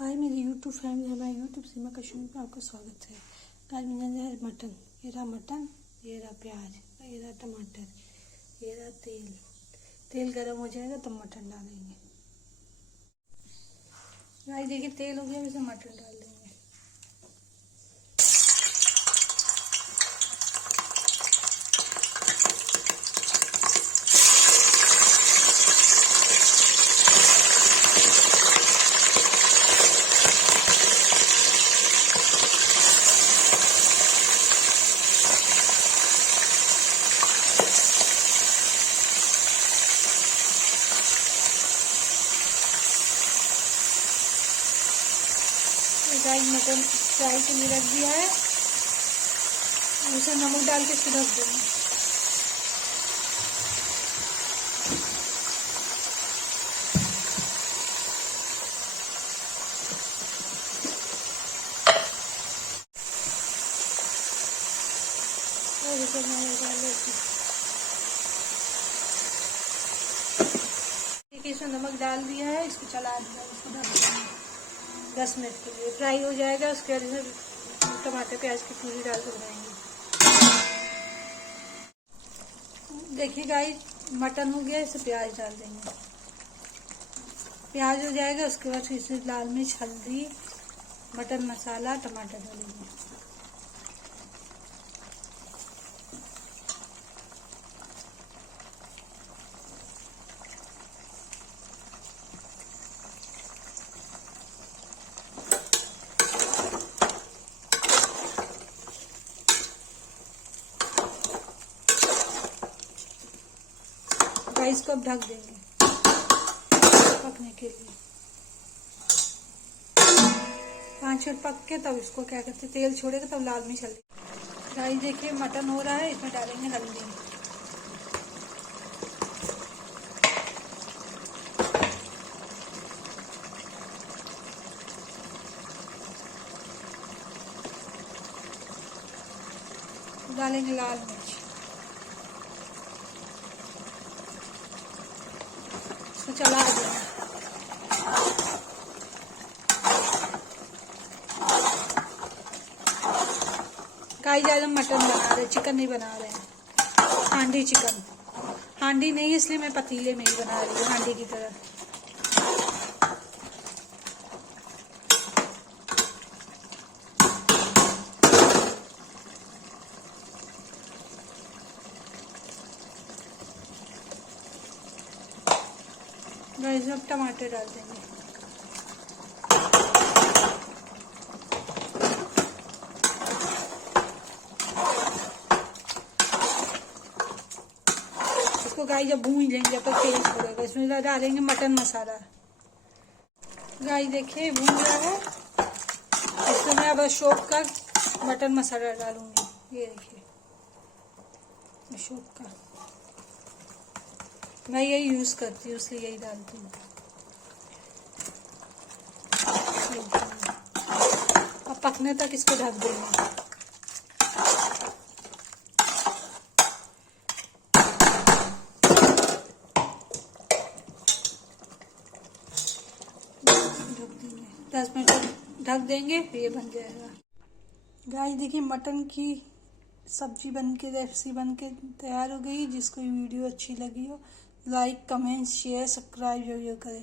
हाय मेरी YouTube family, हमारे YouTube सीमा कश्मीर में आपका स्वागत है। आज मैंने है मटन, ये रहा मटन, ये रहा प्याज, ये रहा टमाटर, ये रहा तेल। तेल गर्म हो जाएगा तब मटन डालेंगे। भाई देखिए तेल हो गया, वैसे मटन डाल देंगे। गाइस मटन फ्राई के लिए रख दिया है, उसे नमक डाल के इसको ढक देंगे। और इसे नमक डाल देते, देखिए इसमें नमक डाल दिया है, इसको चला दिया, इसको ढक देंगे 10 मिनट के लिए। फ्राई हो जाएगा, उसके बाद इसे टमाटर प्याज की प्यूरी डाल कर बनाएंगे। देखिए गाइस मटन हो गया, इसे प्याज डाल देंगे। प्याज हो जाएगा, उसके बाद इसे लाल मिर्च, हल्दी, मटन मसाला, टमाटर डालेंगे। इसको अब ढक देंगे पकने के लिए। 5 मिनट पक के तब इसको क्या करते, तेल छोड़ेगा तब लाल मिर्च हल्दी। गाइस देखिए मटन हो रहा है, इसमें डालेंगे हल्दी। डालेंगे लाल मिर्च, इसको चला देंगे। गाइस आज हम मटन बना रहे, चिकन नहीं बना रहे हैं। हांडी चिकन, हांडी नहीं इसलिए मैं पतीले में ही बना रही हूँ, हांडी की तरह। गाइस अब टमाटर डाल देंगे। इसको गाइस जब भून लेंगे जब तक तेल छोड़ेगा, इसमें डालेंगे मटन मसाला। गाइस देखिए भून गया है, इसमें मैं अब अशोक का मटन मसाला डालूंगी। ये देखिए अशोक का, मैं यही यूज करती हूँ इसलिए यही डालती हूँ। अब पकने तक इसको ढक देंगे। ढक देंगे 10 मिनट ढक देंगे, फिर ये बन जाएगा। गाइस देखिए मटन की सब्जी बन के, रेसिपी बन के तैयार हो गई। जिसको वीडियो अच्छी लगी हो लाइक कमेंट शेयर सब्सक्राइब जरूर करें।